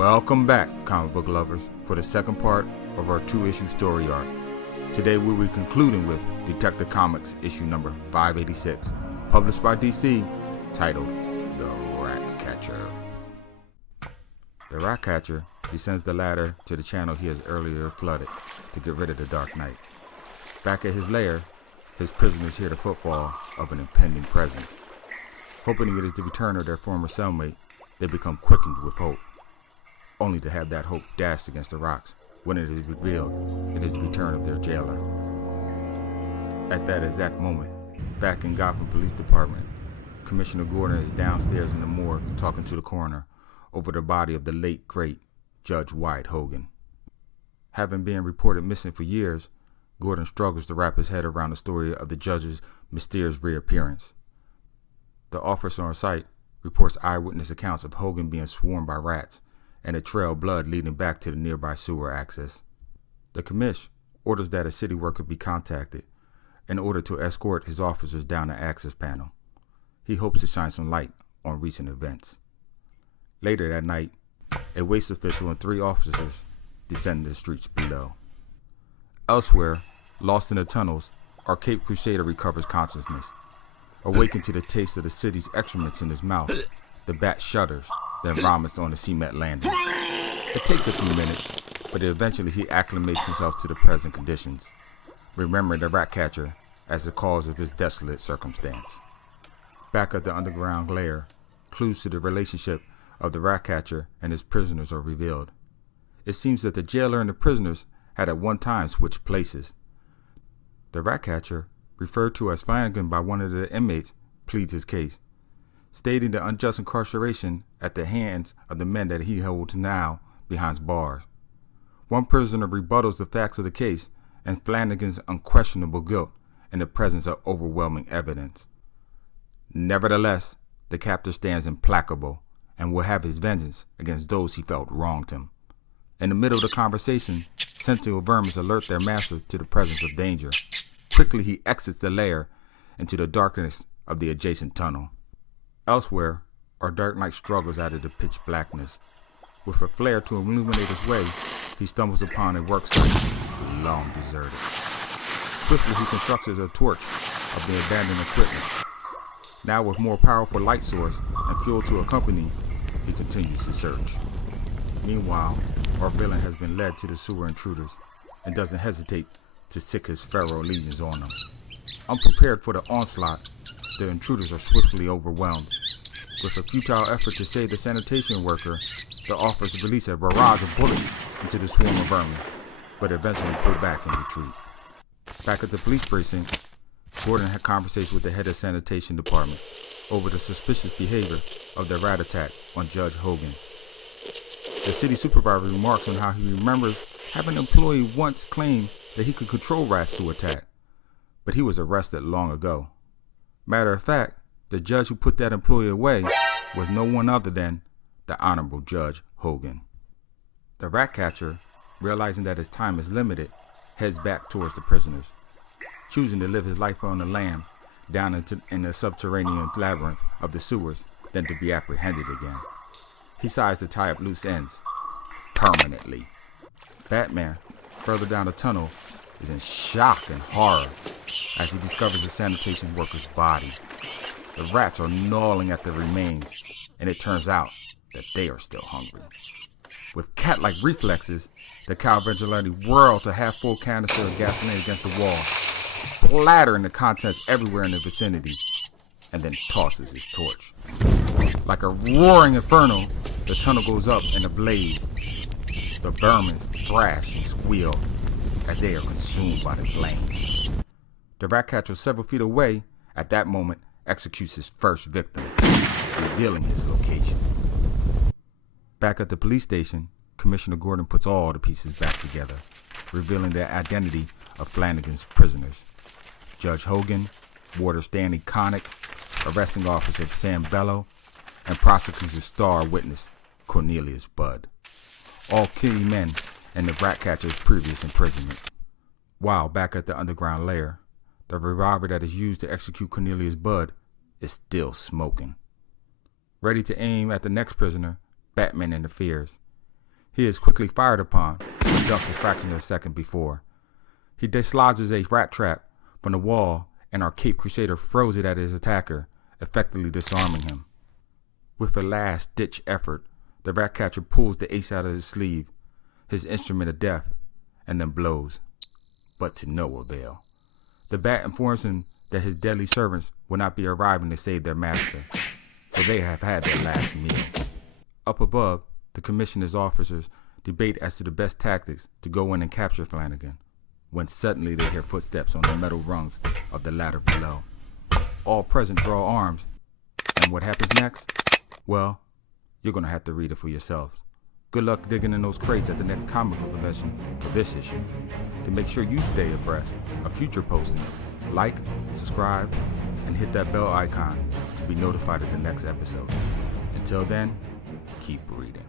Welcome back, comic book lovers, for the second part of our two-issue story arc. Today we'll be concluding with Detective Comics issue number 586, published by DC, titled The Ratcatcher. The Ratcatcher descends the ladder to the channel he has earlier flooded to get rid of the Dark Knight. Back at his lair, his prisoners hear the footfall of an impending presence. Hoping it is the return of their former cellmate, they become quickened with hope, only to have that hope dashed against the rocks when it is revealed it is the return of their jailer. At that exact moment, back in Gotham Police Department, Commissioner Gordon is downstairs in the morgue talking to the coroner over the body of the late, great Judge Wyatt Hogan. Having been reported missing for years, Gordon struggles to wrap his head around the story of the judge's mysterious reappearance. The officer on site reports eyewitness accounts of Hogan being swarmed by rats and a trail of blood leading back to the nearby sewer access. The commish orders that a city worker be contacted in order to escort his officers down the access panel. He hopes to shine some light on recent events. Later that night, a waste official and 3 officers descend the streets below. Elsewhere, lost in the tunnels, our Cape Crusader recovers consciousness. Awakened to the taste of the city's excrements in his mouth, the bat shudders, then vomits on the cement landing. It takes a few minutes, but eventually he acclimates himself to the present conditions, remembering the Ratcatcher as the cause of his desolate circumstance. Back at the underground lair, clues to the relationship of the Ratcatcher and his prisoners are revealed. It seems that the jailer and the prisoners had at one time switched places. The Ratcatcher, referred to as Flanagan by one of the inmates, pleads his case, stating the unjust incarceration at the hands of the men that he holds now behind bars. One prisoner rebuttals the facts of the case and Flanagan's unquestionable guilt in the presence of overwhelming evidence. Nevertheless, the captor stands implacable and will have his vengeance against those he felt wronged him. In the middle of the conversation, sentinel vermin alert their master to the presence of danger. Quickly he exits the lair into the darkness of the adjacent tunnel. Elsewhere, our Dark Knight struggles out of the pitch blackness. With a flare to illuminate his way, he stumbles upon a work site long deserted. Quickly he constructs a torch of the abandoned equipment. Now with more powerful light source and fuel to accompany, he continues his search. Meanwhile, our villain has been led to the sewer intruders and doesn't hesitate to sick his feral legions on them. Unprepared for the onslaught, the intruders are swiftly overwhelmed. With a futile effort to save the sanitation worker, the officers release a barrage of bullets into the swarm of vermin, but eventually pull back and retreat. Back at the police precinct, Gordon had conversation with the head of sanitation department over the suspicious behavior of the rat attack on Judge Hogan. The city supervisor remarks on how he remembers having an employee once claimed that he could control rats to attack, but he was arrested long ago. Matter of fact, the judge who put that employee away was no one other than the Honorable Judge Hogan. The Ratcatcher, realizing that his time is limited, heads back towards the prisoners, choosing to live his life on the lam down in the subterranean labyrinth of the sewers than to be apprehended again. He decides to tie up loose ends permanently. Batman, further down the tunnel, is in shock and horror as he discovers the sanitation worker's body. The rats are gnawing at the remains, and it turns out that they are still hungry. With cat-like reflexes, the cow vigilante whirls a half-full canister of gasoline against the wall, splattering the contents everywhere in the vicinity, and then tosses his torch. Like a roaring inferno, the tunnel goes up in a blaze. The vermin thrash and squeal as they are consumed by the flames. The Ratcatcher, several feet away, at that moment, executes his first victim, revealing his location. Back at the police station, Commissioner Gordon puts all the pieces back together, revealing the identity of Flanagan's prisoners. Judge Hogan, Warder Stanley Connick, arresting officer Sam Bello, and prosecutor's star witness Cornelius Budd. All key men in the Ratcatcher's previous imprisonment. While back at the underground lair, the revolver that is used to execute Cornelius Budd is still smoking. Ready to aim at the next prisoner, Batman interferes, He is quickly fired upon and ducked a fraction of a second before. He dislodges a rat trap from the wall, and our Cape Crusader throws it at his attacker, effectively disarming him. With a last-ditch effort, the rat catcher pulls the ace out of his sleeve, his instrument of death, and then blows, but to no avail. The bat informs him that his deadly servants will not be arriving to save their master, for they have had their last meal. Up above, the commissioner's officers debate as to the best tactics to go in and capture Flanagan, when suddenly they hear footsteps on the metal rungs of the ladder below. All present draw arms, and what happens next? Well, you're going to have to read it for yourselves. Good luck digging in those crates at the next comic book convention for this issue. To make sure you stay abreast of future postings, like, subscribe, and hit that bell icon to be notified of the next episode. Until then, keep reading.